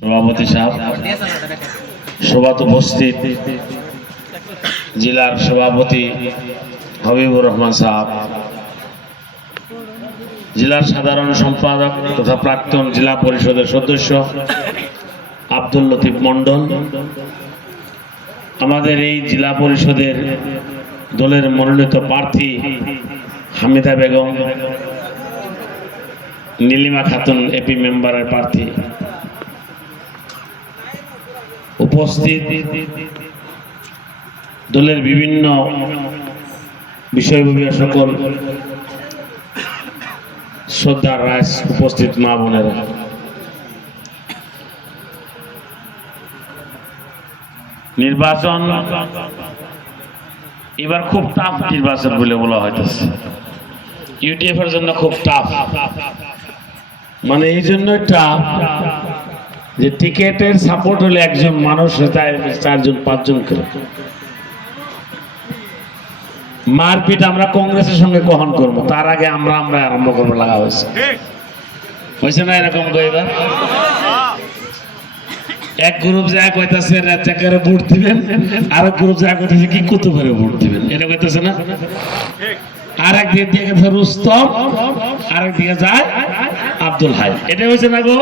সভাপতি সাহেব, সভাত উপস্থিত জেলার সভাপতি হাবিবুর রহমান সাহেব, জেলার সাধারণ সম্পাদক তথা প্রাক্তন জেলা পরিষদের সদস্য আব্দুল লতিফ মন্ডল, আমাদের এই জেলা পরিষদের দলের মনোনীত প্রার্থী হামিদা বেগম, নীলিমা খাতুন এপি মেম্বারের প্রার্থী, উপস্থিত দলের বিভিন্ন বিষয়ববীয় সকল শ্রদ্ধার রাজ উপস্থিত মা বোনেরা, নির্বাচন এবার খুব টাফ নির্বাচন বলে বলা হইতেছে। ইউটিএফ এর জন্য খুব টাফ, মানে এই জন্যই টাফ যে টিকেটের সাপোর্ট হলে একজন মানুষ চারজন পাঁচজন করে মারপিট আমরা কংগ্রেসের সঙ্গে গ্রহণ করবো, তার আগে আমরা আরম্ভ করবো লাগা হয়েছে না এরকম কইবার। এক গ্রুপ যা কইতাছে রাজ্জাকারে ভোট দিবেন, আর এক গ্রুপ যা কইতাছে কি কুতুবের ভোট দিবেন, এটা কইতাছে না। আরেক দিকে দিয়ে গেছে রুস্তম, আরেক দিকে যায় আব্দুল হাই, এটা হয়েছে না গো।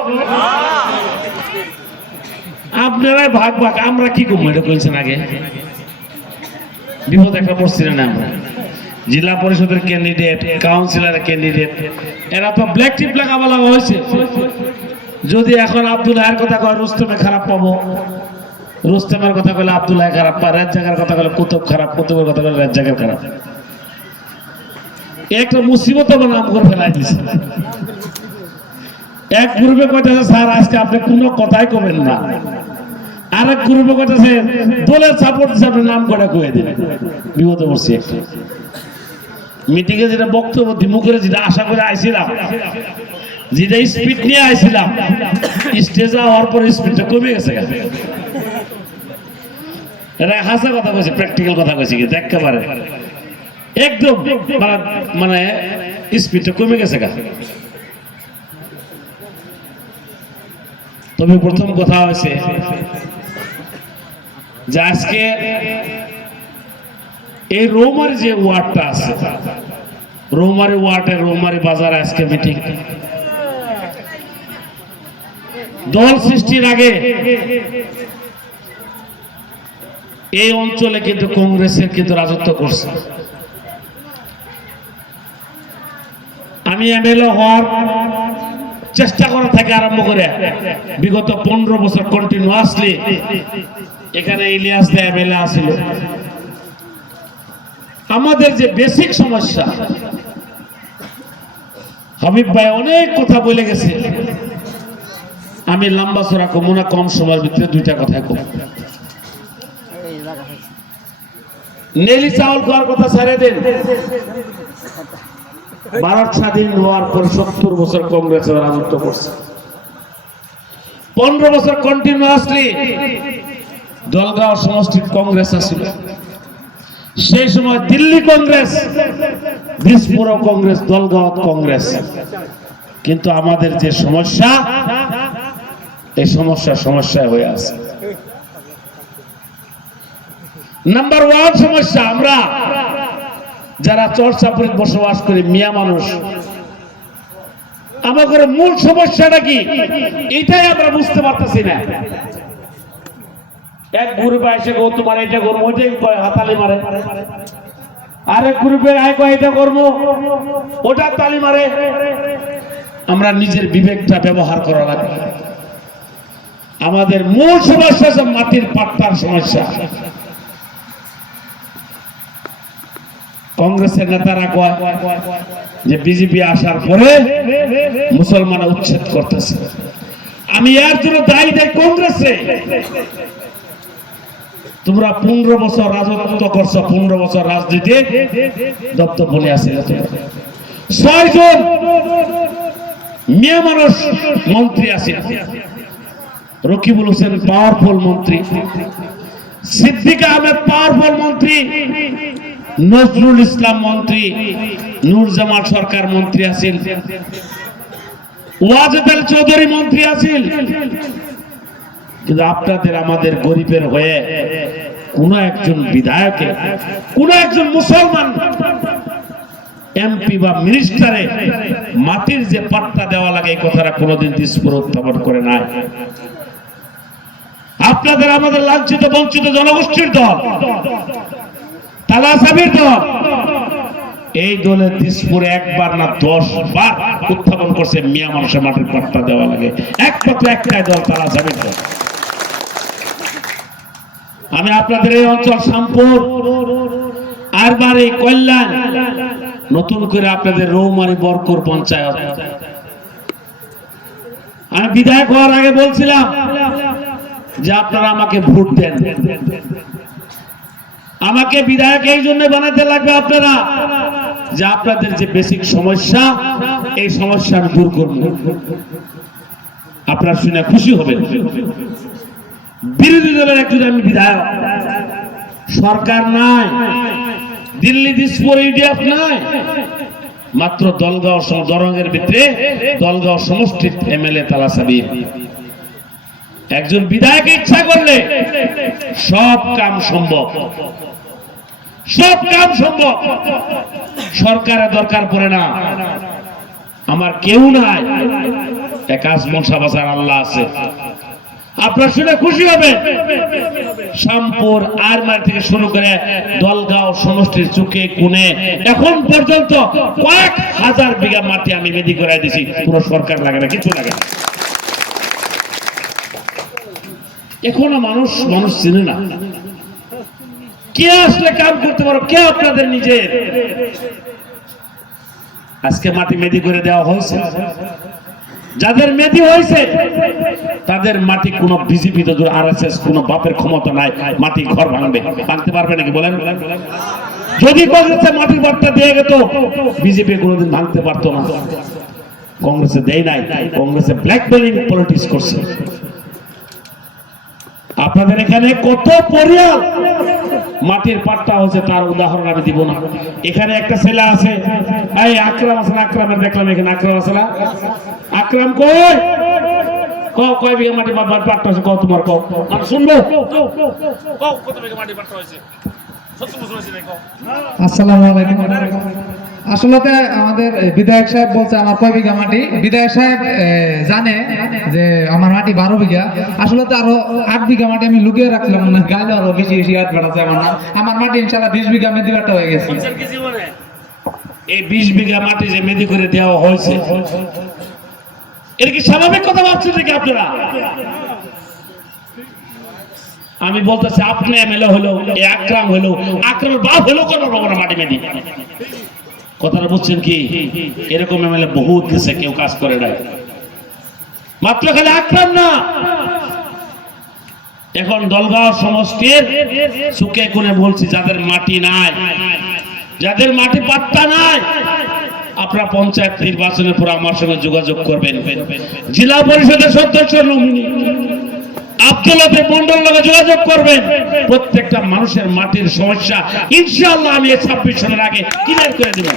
আপনারাই ভাগ ভাগ, আমরা কি করবো এটা কইছেন আগে। বিপদ একটা পড়ছিলেন আমরা, জেলা পরিষদের ক্যান্ডিডেট, কাউন্সিলরের ক্যান্ডিডেট, এরা তো ব্ল্যাক টিপ লাগাবা লাগা হয়েছে। যদি এখন আব্দুল হাইয়ের কথা কয় রুস্তমে খারাপ পাবো, রুস্তমের কথা কইলে আব্দুল হাই খারাপ পায়, রাজ্জাকের কথা কইলে কুতুব খারাপ, কুতুবের কথা কইলে রাজ্জাকের খারাপ। একটা মুসিবত আমার নাম করে ফেলাই দিছে। এক গ্রুপে কইতেছে স্যার আজকে আপনি কোনো কথাই কবেন না, আর এক গ্রুপে কইতেছে দলের সাপোর্ট দিচ্ছে আপনি নাম করে কয়ে দিন। বিপদে পড়ছি একটা। মিটিং এ যেটা বক্তব্য দিমু করে যেটা আশা করে আইছিলাম, যেটা স্পিড নিয়ে আইছিলাম, স্টেজে হওয়ার পর স্পিডটা কমে গেছে। এটা হাসা কথা কইছি, প্র্যাকটিক্যাল কথা কইছি, কিন্তু একেবারে একদম মানে স্পিডটা কমে গেছে। তবে প্রথম কথা হয়েছে যে আজকে এই রৌমারি যে ওয়ার্ডটা আছে, রৌমারি ওয়ার্ডে রৌমারি বাজারে আজকে মিটিং। দল সৃষ্টির আগে এই অঞ্চলে কিন্তু কংগ্রেসের কিন্তু রাজত্ব করছে। আমি এমএলএ হওয়ার চেষ্টা করা থেকে আরম্ভ করে বিগত 15 বছর কন্টিনিউয়াসলি এখানে ইলিয়াস দা এমএলএ আসিল। আমাদের যে বেসিক সমস্যা, হাবিব ভাই অনেক কথা বলে গেছে, আমি লম্বা চড়া কমু না, কম সময়ের ভিতরে দুইটা কথা কম। নেলি চাউল খাওয়ার কথা ছেড়ে দেন। ভারত স্বাধীন হওয়ার পর 70 বছর কংগ্রেসের রাজত্ব করছে। 15 বছর কন্টিনিউয়াসলি দলগাঁও সমষ্টির কংগ্রেস আছিল। সেই সময় দিল্লি কংগ্রেস, দিসপুর কংগ্রেস, দলগাঁও কংগ্রেস। কিন্তু আমাদের যে সমস্যা, এই সমস্যা হয়ে আছে। নাম্বার 1 সমস্যা, আমরা যারা চরচাপুরিতে বসবাস করি, মিয়া মানুষ, আমাদের মূল সমস্যাটা কি এটাই আমরা বুঝতে পারতেছি না। এক গ্রুপে এসে গো তোমার এটা করবো, ওইটাই হাতালি মারে, আরেক গ্রুপে আয় কয় এটা করবো, ওটা তালি মারে। আমরা নিজের বিবেকটা ব্যবহার করা লাগবে। আমাদের মূল সমস্যা হচ্ছে মাটির পাট্টার সমস্যা। কংগ্রেসের নেতারা কয় যে বিজেপি আসার পরে মুসলমান উচ্ছেদ করতেছে। আমি এর জন্য দায়ী দেই কংগ্রেসে। তোমরা 15 বছর রাজত্ব করছো, 15 বছর রাজনীতি দপ্তপনি আছে। 6 জন মিয়া মানুষ মন্ত্রী আছে। রকিবুল হোসেন পাওয়ারফুল মন্ত্রী, সিদ্দিক আহমেদ পাওয়ারফুল মন্ত্রী, নজরুল ইসলাম মন্ত্রী, নূর জামাল সরকার মন্ত্রী আছেন, ওয়াজেদ আল চৌধুরী মন্ত্রী আছেন, কিন্তু আপনাদের আমাদের গরিবের হয়ে কোন একজন বিধায়কে, কোন একজন মুসলমান এমপি বা মিনিস্টারে মাটির যে পাট্টা দেওয়া লাগে এই কথাটা কোনোদিন দিশপুর উত্থাপন করে নাই। আপনাদের আমাদের লাঞ্ছিত বঞ্চিত জনগোষ্ঠীর দল, তালাসাবির দল, এই দলের দিশপুরে একবার না 10 বার উত্থাপন করছে মিয়া মানুষের মাটির পাট্টা দেওয়া লাগে। একমাত্র একটাই দল, তালাসাবির দল। আমি আপনাদের এই অঞ্চল শ্যামপুর, আরবাড়ি, কল্যাণ, নতুন করে আপনাদের রৌমারী বরকর পঞ্চায়েত, আমি বিধায়ক হওয়ার আগে বলছিলাম যে আপনারা আমাকে ভোট দেন। আমাকে বিধায়ক এই জন্য বানাতে লাগবে আপনারা, যে আপনাদের যে বেসিক সমস্যা, এই সমস্যা আমি দূর করব। আপনারা শুনে খুশি হবেন, বিরোধী দলের একজন আমি বিধায়ক, সরকার নাই, দিল্লি দিশপুর ইউডিএফ নাই, মাত্র দলগাঁও দরঙ্গের ভিতরে দলগাঁও সমষ্টির এমএলএ তালাসাবির। একজন বিধায়ক ইচ্ছা করলে সব কাম সম্ভব, সব কাম সম্ভব। সরকারের দরকার পড়ে না, আমার কেউ নাই, এক আসমান সাবাসার আল্লাহ আছে। আপনারা শুনে খুশি হবেন, শ্যামপুর আরমারি থেকে শুরু করে দলগাঁও সমষ্টির চুকে কোণে এখন পর্যন্ত কয়েক হাজার বিঘা মাটি আমি বেদি করাই দিছি। পুরো সরকার লাগে না, কিছু লাগে না। এখনো মানুষ চিনে না কে আসলে কাম করতে পারো, কে আপনাদের নিজের। আজকে মাটি মেদি করে দেওয়া হয়েছে, যাদের মেদি হয়েছে তাদের মাটি কোন বিজেপি তো আরএসএস কোন বাপের ক্ষমতা নাই মাটি ঘর ভাঙবে, ভাঙতে পারবে নাকি বলেন? যদি কংগ্রেসে মাটির বার্তা দিয়ে গেত বিজেপি কোনোদিন ভাঙতে পারতো না। কংগ্রেসে দেয় নাই, কংগ্রেসে ব্ল্যাকমেলিং পলিটিক্স করছে। আপনাদের এখানে কত পরিয়াল মাটির পাট্টা হচ্ছে তার উদাহরণ আমি দিব না। এখানে একটা ছেলে আছে, এই আকরাম আছে, আকরামের দেখলাম এখানে আকরাম আছে না? আকরাম কয় বিঘা মাটি পাট্টা হয়েছে কও, তোমার কও আমি শুনবো। কত বিঘা মাটি পাট্টা হয়েছে? আসসালামু আলাইকুম। আসলে আমাদের বিধায়ক সাহেব বলছে আমার কয় বিঘা মাটি। বিধায়ক সাহেব জানে যে আমার মাটি 12 বিঘা। আসলে তো আরো 8 বিঘা মাটি আমি লুকিয়ে রাখলাম, না গাইলে আরো বেশি বেশি হাত বাড়াচ্ছে আমার নাম। আমার মাটি ইনশাআল্লাহ 20 বিঘা মেদি বাটা হয়ে গেছে। এই 20 বিঘা মাটি যে মেদি করে দেওয়া হয়েছে, এর কি স্বাভাবিক কথা ভাবছেন নাকি আপনারা? আমি বলতেছি আপনি এমএলএ হলো, এই আকরাম হলো, আকরামের বাপ হলো কোন রকম মাটি মেদি। কথাটা বুঝছেন কি? এরকম এমএলএ বহুত গেছে, কেউ কাজ করে নাই। মাত্র খালি আকরাম না, এখন দলগাঁও সমষ্টির সুকে কোণে বলছি যাদের মাটি নাই, যাদের মাটি পাট্টা নাই, আপনারা পঞ্চায়েত নির্বাচনের পর আমার সঙ্গে যোগাযোগ করবেন। জেলা পরিষদের সদস্য নমিনি আব্দুল্লাহ মন্ডল লগে যোগাযোগ করবেন। প্রত্যেকটা মানুষের মাটির সমস্যা ইনশাআল্লাহ আমি 26 সালের আগে ক্লিয়ার করে দেব।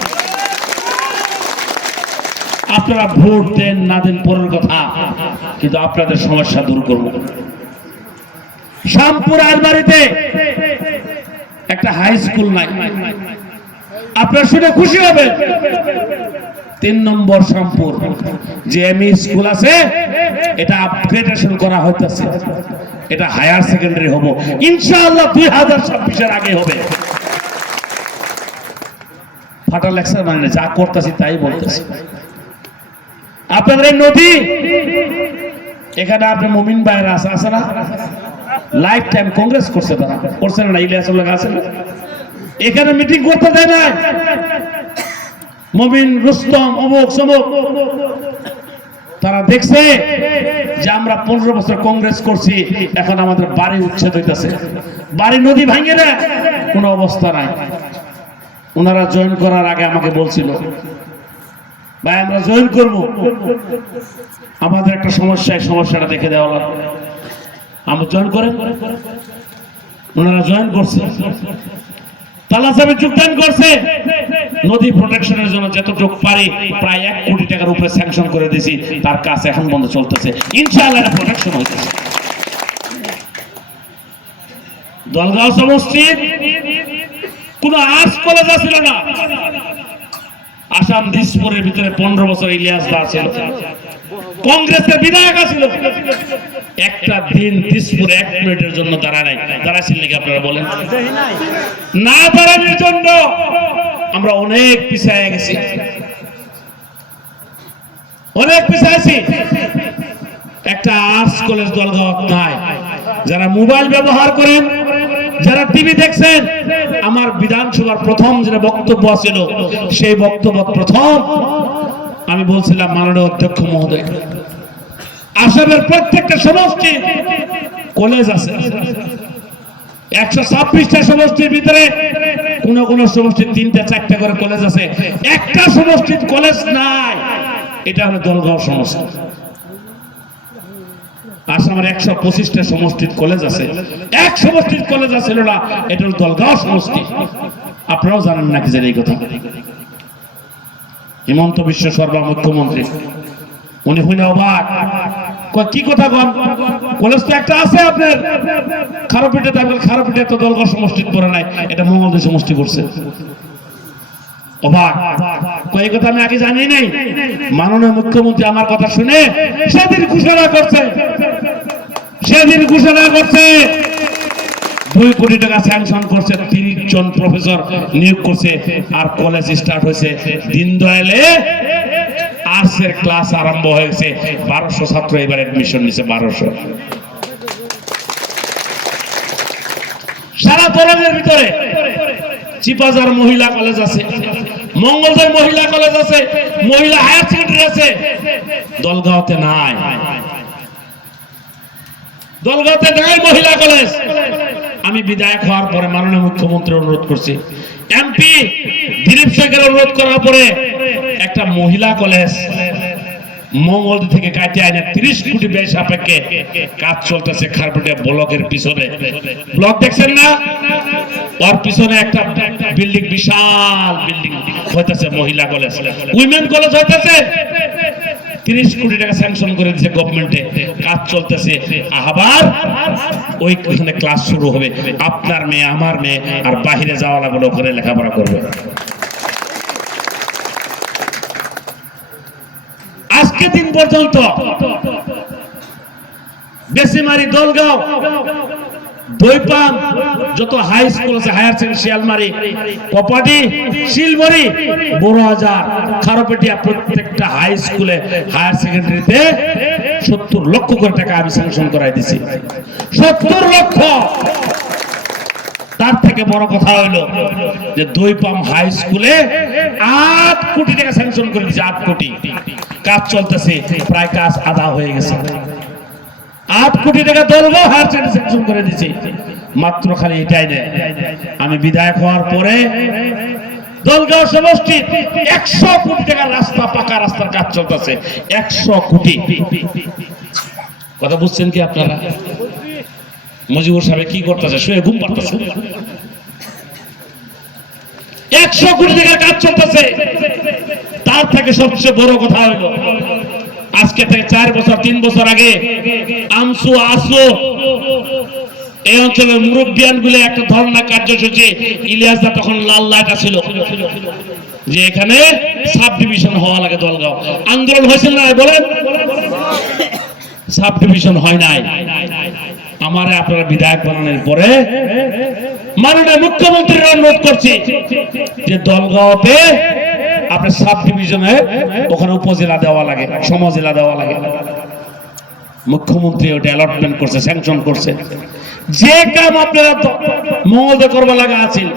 আপনারা ভোট দেন না দেন পরের কথা, কিন্তু আপনাদের সমস্যা দূর করব। শ্যামপুর আরবাড়িতে একটা হাই স্কুল নাই, আপনারা শুনে খুশি হবেন। 3 নম্বর শ্যামপুর যে এমই স্কুল আছে, এটা আপগ্রেডেশন করা হইতেছে, এটা হায়ার সেকেন্ডারি হবে ইনশাআল্লাহ 2026 এর আগে হবে। ফাটা লেকচার মানে যা করতেছি তাই বলতেছি। আপনাদের এই নদী, এখানে আপনি মুমিন ভাইরা আছে না, লাইফ টাইম কংগ্রেস করছে, তারা করছে না? ইলিয়াসুল লোক আছে না, এখানে মিটিং করতে দেয় না। মুমিন, রুস্তম, অমুক সমুক, তারা দেখছে যে আমরা 15 বছর কংগ্রেস করছি, এখন আমাদের বাড়ি উচ্ছেদ হইতেছে, বাড়ি নদী ভাঙে না, কোনো অবস্থা নাই। ওনারা জয়েন করার আগে আমাকে বলছিল, ভাই আমরা জয়েন করব, আমাদের একটা সমস্যা, এই সমস্যাটা দেখে দেওয়া লাগবে, আমরা জয়েন করেন। ওনারা জয়েন করছে, তালাসাবে যোগদান করছে। নদী প্রোটেকশনের জন্য যতটুকু পারি প্রায় 1 কোটি টাকার উপরে স্যাংশন করে দিয়েছি, তার কাজ এখন বন্ধ চলতেছে, ইনশাআল্লাহ প্রোটেকশন হইতেছে। দলগাঁও সমষ্টির কোন আর্টস কলেজ ছিল না। আসাম দিসপুরের ভিতরে 15 বছর ইলিয়াস দা ছিল, কংগ্রেসের বিধায়ক ছিল। একটা দিন দিসপুর 1 মিনিটের জন্য দাঁড়াইছিল নাকি আপনারা বলেন? না দাঁড়ানোর জন্য আমরা অনেক পিছিয়ে গেছি, অনেক পিছিয়েছি। একটা আর্টস কলেজ দলগাঁও নাই। যারা মোবাইল ব্যবহার করেন, যারা টিভি দেখছেন, আমার বিধানসভার প্রথম যে বক্তব্য ছিল সেই বক্তব্য প্রথম আমি বলছিলাম মাননীয় অধ্যক্ষ মহোদয়, আসামের প্রত্যেকটা সমষ্টি কলেজ আছে। 126টা সমষ্টির ভিতরে কোন কোন সমষ্টির 3টা 4টা করে কলেজ আছে, একটা সমষ্টির কলেজ নাই। এটা হলো দলগাঁও সমষ্টি। আসামের 125টা সমষ্টির কলেজ আছে, এক সমষ্টির কলেজ ছিল না, এটা হলো দলগাঁও সমষ্টি। আপনারাও জানেন নাকি যে এই কথা? হিমন্ত বিশ্ব শর্মা মুখ্যমন্ত্রী, উনি হইলে অবাক, কি কথা কন, কলেজ তো একটা আছে আপনার খারাপিটে, খারাপিটে তো দলগাঁও সমষ্টির পড়ে নাই, এটা মঙ্গলদৈ সমষ্টি করছে। অবাক, এই কথা আমি আগে জানি নাই। মাননীয় মুখ্যমন্ত্রী আমার কথা শুনে সেদিন ঘোষণা করছে, 2 কোটি টাকা স্যাংশন করছে, 30 জন প্রফেসর নিয়োগ করছে, আর কলেজ স্টার্ট হয়েছে। দীনদয়ালে আর্টসের ক্লাস আরম্ভ হয়েছে। 1200 ছাত্র এবার অ্যাডমিশন নিছে, 1200। সারা তরঙ্গের ভিতরে চিপাজার মহিলা কলেজ আছে, মঙ্গলদৈ মহিলা কলেজ আছে, মহিলা হায়ার সেকেন্ডারি আছে, দলগাঁওতে নাই। দলগাঁওতে নাই মহিলা কলেজ। আমি বিধায়ক হওয়ার পরে মাননীয় মুখ্যমন্ত্রী অনুরোধ করছি, এমপি দিলীপ শেখের অনুরোধ করার পরে একটা মহিলা কলেজ মঙ্গলদৈ থেকে কাটে আনে 30 কোটি ব্যয় সাপেক্ষে কাজ চলতেছে খারপেটিয়া ব্লকের পিছনে। ব্লক দেখছেন না? ওর পিছনে একটা বিল্ডিং, বিশাল বিল্ডিং হইতেছে মহিলা কলেজ, উইমেন কলেজ হইতেছে। 30 কোটি টাকা স্যাংশন করে দিয়েছে গভর্নমেন্টে, কাজ চলতেছে। আবার ওইখানে ক্লাস শুরু হবে। আপনার মেয়ে, আমার মেয়ে আর বাহিরে যাওয়া লাগবে, ওখানে লেখাপড়া করবে। আজকে দিন পর্যন্ত বেশিমারি, দলগাঁও, দইপাম, যত হাই স্কুল আছে, হায়ার সেকেন্ডারি, শিয়ালমারি, কপাটি, শিলমরি, বড়বাজার, খারপেটিয়া, প্রত্যেকটা হাই স্কুলে, হায়ার সেকেন্ডারিতে 70 লক্ষ করে টাকা আমি স্যাংশন করাই দিছি। 70 লক্ষ। তার থেকে বড় কথা হইল যে দইপাম হাই স্কুলে 8 কোটি টাকা স্যাংশন করে দিয়েছে, 8 কোটি। কাজ চলতেছে, প্রায় কাজ আধা হয়ে গেছে। 8 কোটি টাকা দলগাঁও হায়ার সেকেন্ডারি স্যাংশন করে দিয়েছে। মাত্র খালি এটাই নেই, আমি বিধায়ক হওয়ার পরে দলগাঁও সমষ্টি 100 কোটি টাকা রাস্তা, পাকা রাস্তার কাজ চলতেছে। 100 কোটি। কথা বুঝছেন কি আপনারা? মুজিবুর সাহেব কি করতেছে? শুয়ে ঘুম পাড়তেছে। 100 কোটি টাকার কাজ চলতেছে। তার থেকে সবচেয়ে বড় কথা হলো, আজকে থেকে 4 বছর 3 বছর আগে আমসু আসু এই অঞ্চলের মুরব্বিয়ান গুলো একটা ধর্ণা কার্যসূচি, ইলিয়াস দা তখন লাল লাইট ছিল যে এখানে সাব ডিভিশন হওয়া লাগে। দলগাঁও আন্দোলন হয়েছিল না? বলেন, সাব ডিভিশন হয় নাই। আমারে আপনারা বিধায়ক বানানোর পরে মাননীয় মুখ্যমন্ত্রীর অনুরোধ করছি যে দলগাঁওতে আপনার সাব ডিভিশনে ওখানে উপজেলা দেওয়া লাগে, সমজেলা দেওয়া লাগে। মুখ্যমন্ত্রী ওটা অ্যালটমেন্ট করছে, স্যাংশন করছে। যে কাম আপনারা মঙ্গলদৈ করবা লাগা আছিল,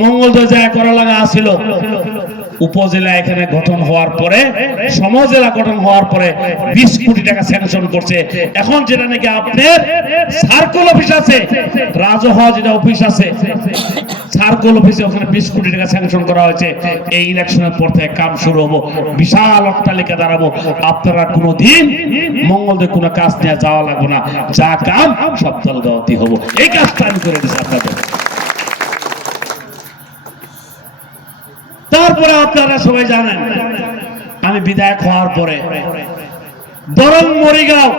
মঙ্গলদৈ যা করা লাগা আছিল, উপজেলা এখানে গঠন হওয়ার পরে, সমজেলা গঠন হওয়ার পরে 20 কোটি টাকা স্যাংশন করছে। এখন যেটা নাকি আপনার সার্কেল অফিস আছে, রাজহাওয়া যেটা অফিস আছে, সার্কেল অফিসে ওখানে 20 কোটি টাকা স্যাংশন করা হয়েছে। এই ইলেকশনের পর থেকে কাম শুরু হবো, বিশাল অট্টালিকা দাঁড়াবো। আপনারা কোনোদিন মঙ্গলদৈ কোনো কাজ নিয়ে যাওয়া লাগবে না, যা কাম সব দলগাঁওতে হবো। এই কাজটা আমি করে দিচ্ছি আপনাদের। তারপরে আপনারা সবাই জানেন, আমি বিধায়ক হওয়ার পরে দরং, মরিগাঁও,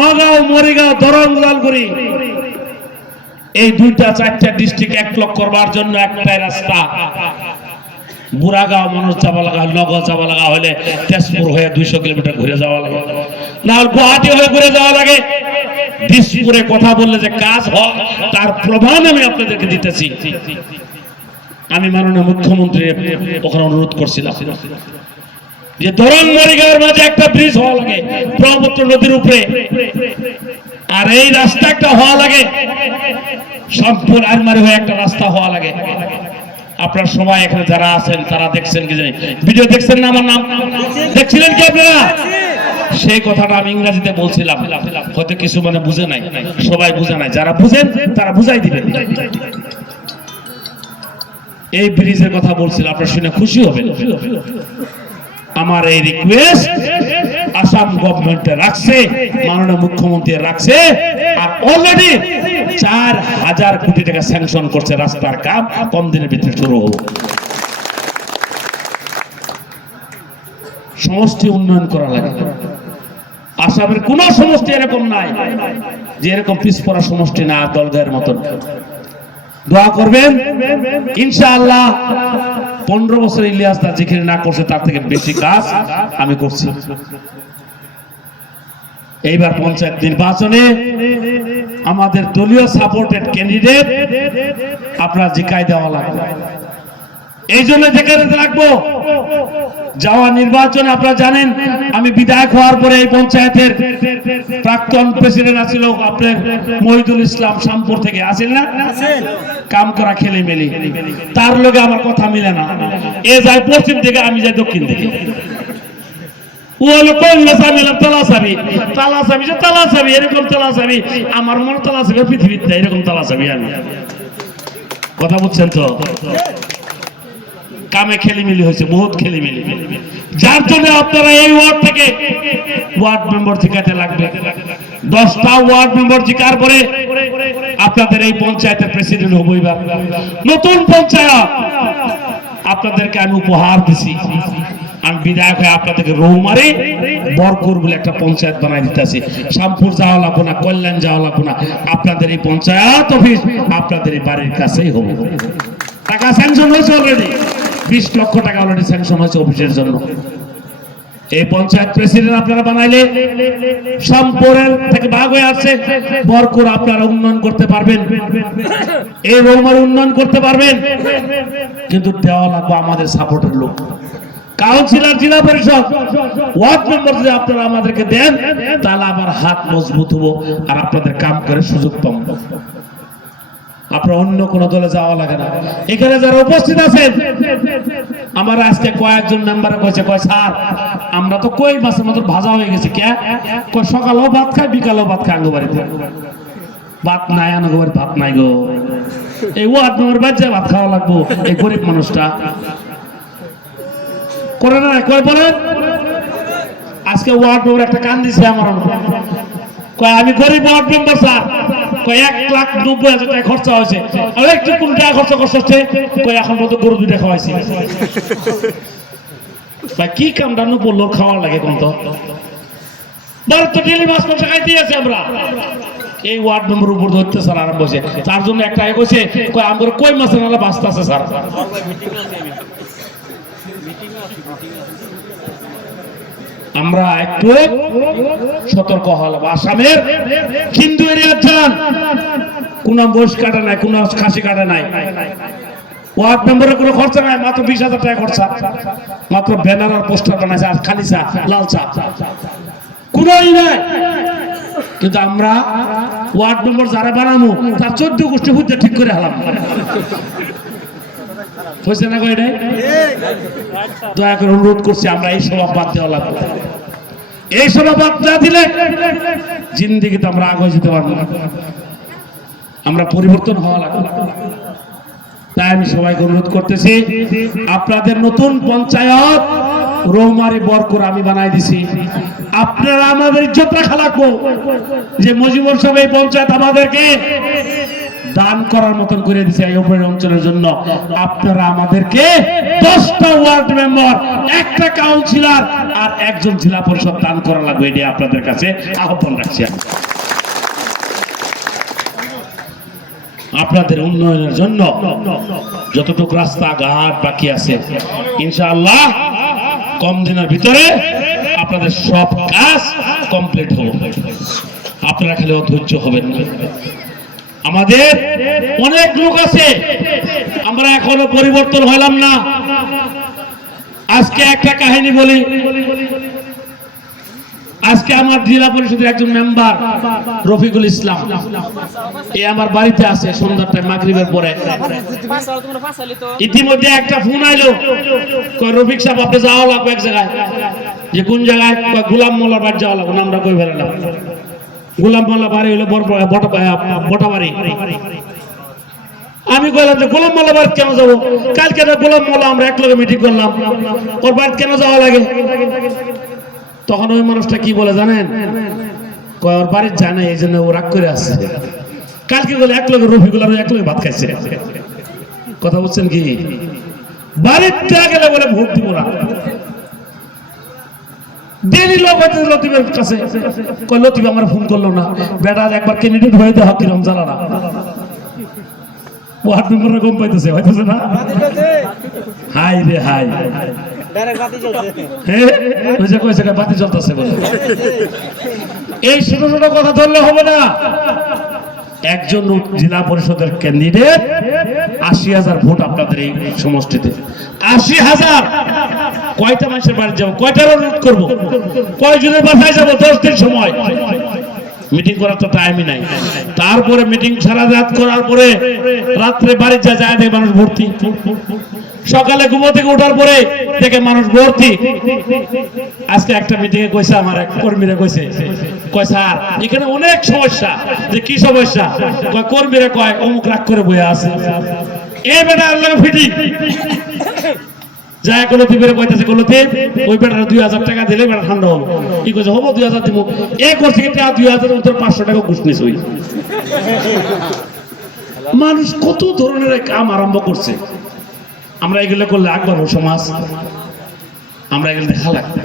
নগাঁও, মরিগাঁও, দরং, লালগুড়ি এই দুইটা চারটা ডিস্ট্রিক্ট এক লক্ষ করবার জন্য একটাই রাস্তা। বুড়াগাঁও মানুষ যাওয়া লাগা, নগর যাওয়া লাগা হলে তেজপুর হয়ে 200 কিলোমিটার ঘুরে যাওয়া লাগে, না গুয়াহাটি হয়ে ঘুরে যাওয়া লাগে। দিসপুরে কথা বললে যে কাজ হয় তার প্রমাণ আমি আপনাদেরকে দিতেছি। আমি মাননীয় মুখ্যমন্ত্রী ওখানে অনুরোধ করছিলাম যে দরং মরিগাঁওয়ের মাঝে একটা ব্রিজ হওয়া লাগে ব্রহ্মপুত্র নদীর উপরে, আর এই রাস্তা একটা হওয়া লাগে শামপুর আরমারি হয়ে একটা রাস্তা হওয়া লাগে। আপনার সবাই এখানে যারা আছেন তারা দেখছেন কি জানি, ভিডিও দেখছেন না? আমার নাম দেখছিলেন কি আপনারা? সেই কথাটা আমি ইংরেজিতে বলছিলাম, হয়তো কিছু মানে বুঝে নাই, সবাই বুঝে নাই, যারা বুঝেন তারা বুঝাই দিবেন। এই ব্রিজের কথা বলছিলাম, আপনারা শুনে খুশি হবেন। আমার এই রিকোয়েস্ট আসাম গভর্নমেন্টে রাখছে, মাননীয় মুখ্যমন্ত্রী রাখছে, আর অলরেডি 4000 কোটি টাকা স্যাংশন করছে। রাস্তার কাম কম দিনের ভিতরে শুরু হবে। সমষ্টি উন্নয়ন করা লাগে। আসামের কোন সমষ্টি এরকম নাই যে এরকম পিছপড়া সমষ্টি না, দলগাঁয়ের মতন। দোয়া করবেন ইনশাআল্লাহ। 15 বছর ইলিয়াস দা যেখানে না করছে তার থেকে বেশি কাজ আমি করছি। এইবার পঞ্চায়েত নির্বাচনে আমাদের দলীয় সাপোর্টেড ক্যান্ডিডেট আপনারা জিকায় দেওয়া লাগবে। এই জন্য যেখানে রাখবো যাওয়া নির্বাচনে আপনারা জানেন আমি বিধায়ক হওয়ার পরে এই পঞ্চায়েতের প্রাক্তন প্রেসিডেন্ট আছিল আপনার মহিদুল ইসলাম, শামপুর থেকে আসেন না, কাম করা খেলে মেলি, তার লগে আমার কথা মিলে না। এ যায় পশ্চিম দিকে, আমি যাই দক্ষিণ দিকে। ও হলো কোন তালাসাবি তালাসাবি যে তালাসাবি, এরকম তালাসাবি আমার মনে তালাসাবি পৃথিবীতে এরকম তালাসাবি আমি। কথা বুঝছেন তো? কামে খেলিমিলি হয়েছে, বহুত খেলিমিলি, যার জন্য আপনারা এই ওয়ার্ড থেকে ওয়ার্ড মেম্বার জিকাতে লাগবে। 10টা ওয়ার্ড মেম্বার জিকার পরে আপনাদের এই পঞ্চায়েতের প্রেসিডেন্ট হবো। এবার নতুন পঞ্চায়েত আপনাদেরকে আমি উপহার দিছি। আমি বিধায়ক হয়ে আপনাদেরকে রৌমারে বরকুর বলে একটা পঞ্চায়েত বানাই দিতেছি। শামপুর যাওয়া লাগবো না, কল্যাণ যাওয়া লাগবো না, আপনাদের এই পঞ্চায়েত অফিস আপনাদের এই বাড়ির কাছেই হবে। টাকা স্যাংশন হয়েছে অলরেডি, 20 লক্ষ টাকা অলরেডি স্যাংশন হয়েছে অফিসের জন্য। এই পঞ্চায়েত প্রেসিডেন্ট আপনারা বানাইলে শামপুরের থেকে ভাগ হয়ে আসছে বরকুর আপনারা উন্নয়ন করতে পারবেন, এই রৌমার উন্নয়ন করতে পারবেন, কিন্তু দেওয়া লাগবে আমাদের সাপোর্টের লোক। কাউন্সিলর, জেলা পরিষদ, ওয়ার্ড মেম্বার যদি আপনারা আমাদেরকে দেন তাহলে আমার হাত মজবুত হবো আর আপনাদের কাম করে সুযোগ পাবো। আপনার অন্য কোন দলে যাওয়া লাগে না। এখানে যারা উপস্থিত আছেন আমার আজকে কয়েকজন মেম্বারে কইছে, কয় স্যার আমরা তো কই মাছের মতো ভাজা হয়ে গেছে, কে কয় সকালেও ভাত খায় বিকালেও ভাত খায়, বাড়িতে ভাত নাই, আনগো বাড়িতে ভাত নাই গো। এই ওয়ার্ড মেম্বার বাচ্চা ভাত খাওয়া লাগবো, এই গরিব মানুষটা করে না, কয় বলেন। আজকে ওয়ার্ড মেম্বার একটা কান দিছে আমার, কয় আমি গরিব ওয়ার্ড মেম্বার স্যার, কয় 1,90,000 টাকা খরচা হয়েছে, আর একটু কোন টাকা খরচা করছে, কয় এখন মতো গরু 2টা খাওয়াইছি। কি কামটা পড়লো খাওয়ার লাগে কোন তো ভারত তো ডেলি মাছ মাংস খাইতে আছে আমরা। এই ওয়ার্ড মেম্বার উপর ধরতে স্যার আরম্ভ হয়েছে, তার জন্য একটা কইছে কয় আমার কই মাছের নালা বাঁচতে আছে স্যার। আমরা একটু সতর্ক হলাম। আসামের হিন্দু এরিয়ার যান, কোন মোষ কাটা নাই, কোন খাসি কাটা নাই, ওয়ার্ড মেম্বারের কোনো খরচা নাই, মাত্র 20,000 টাকা খরচা, মাত্র ব্যানার আর পোস্টার বানাইছে আর খালি চা, লাল চা, কোনই নাই। কিন্তু আমরা ওয়ার্ড মেম্বার যারা বানাবো তার 14 গোষ্ঠী বুঝতে ঠিক করে হলাম। হয়েছে না এটাই? দয়া করে অনুরোধ করছি আমরা এই সভা বাদ দেওয়া লাগবে। এই সভা বাদ না দিলে জিন্দিগিতে আমরা আগে যেতে পারবো না, আমরা পরিবর্তন হওয়া লাগবে। তাই আমি সবাইকে অনুরোধ করতেছি আপনাদের নতুন পঞ্চায়েত রৌমারি বরকুর আমি বানাই দিছি, আপনারা আমাদের ইজ্জত রাখা লাগবো যে মজিবুর সাহেব এই পঞ্চায়েত আমাদেরকে দান করার মতন করে দিছে এই উপরের অঞ্চলের জন্য। আপনারা আমাদেরকে 10টা ওয়ার্ড মেম্বার, একটা কাউন্সিলর আর একজন জেলা পরিষদ দান করা লাগবে, এটি আপনাদের কাছে আহ্বান রাখছি। আপনাদের উন্নয়নের জন্য যতটুকু রাস্তাঘাট বাকি আছে ইনশাআল্লাহ কম দিনের ভিতরে আপনাদের সব কাজ কমপ্লিট হবে। আপনারা খালি অধৈর্য হবেন না। আমাদের অনেক লোক আছে, আমরা এখনো পরিবর্তন হলাম না। আজকে একটা কাহিনী বলি। আজকে আমার জেলা পরিষদের একজন মেম্বার রফিকুল ইসলাম আমার বাড়িতে আছে সন্ধ্যার টাইম মাগরিবের পরে। ইতিমধ্যে একটা ফোন আইলো, রফিক সাহেব আপনি যাওয়া লাগবে এক জায়গায়। যে কোন জায়গায়? গোলাম মোল্লার বাড়ি যাওয়া লাগবে। নামটা কই ফেলালাম। গোলাম মোল্লা বাড়ি হলো বটাবাড়ি। আমি কইলাম যে গোলাম মোল্লা বাড়ি কেন যাবো? কালকে গোলাম মোল্লা আমরা এক লগে মিটিং করলাম, ওর বাড়ি কেন যাওয়া লাগে? তখন ওই মানুষটা কি বলে জানেন? ওর বাড়ির জানে, এই জন্য ও রাগ করে আসছে। কালকে বলে এক লগে রফিকুল আর এক লগে ভাত খাইছে। কথা বলছেন কি? বাড়িতে গেলে বলে ভোট দিব না। ডেলি লোক হইতে লতিফের কাছে কই লতিফ আমার ফোন করলো না, বেটা একবার ক্যান্ডিডেট হয়ে দেখ কিরম জ্বালা না। ওয়ার্ড মেম্বাররা কম পাইতেছে, হইতেছে না? হাই রে হাই, বাতি চলতেছে বলে। এই ছোট ছোট কথা ধরলে হবে না। একজন জেলা পরিষদের ক্যান্ডিডেট ৮০,০০০ ভোট আপনাদের এই সমষ্টিতে। ৮০,০০০ কয়টা মানুষের বাড়ি যাবো? কয়টা অনুরোধ করবো? কয়জনের বাসায় যাবো? 10 দিন সময়। মিটিং করার তো টাইমই নাই। তারপরে মিটিং সারা রাত করার পরে রাত্রে বাড়ি যায় দেখে মানুষ ভর্তি। সকালে ঘুমো থেকে ওঠার পরে দেখে মানুষ ভর্তি। আজকে একটা মিটিং এ কইছে, আমার এক কর্মীরা কইছে, কয় স্যার এখানে অনেক সমস্যা। যে কি সমস্যা? কয় কর্মীরা কয় অমুক রাগ করে বইয়া আছে। এই বেটা আল্লাহ ফিটি যায় কলতি বেড়ে কইতেছে, কলতি ওই বেটার ২,০০০ টাকা দিলে বেটা ঠান্ডা হবো। কি কইছে? হবো ২,০০০ দিব। এই করছে কি ২,০০০ উত্তর ৫০০ টাকা ঘুষ নিস। ওই মানুষ কত ধরনের কাম আরম্ভ করছে। আমরা এগুলো করলে আগবাড়বো সমাজ, আমরা এগুলো দেখা লাগবে।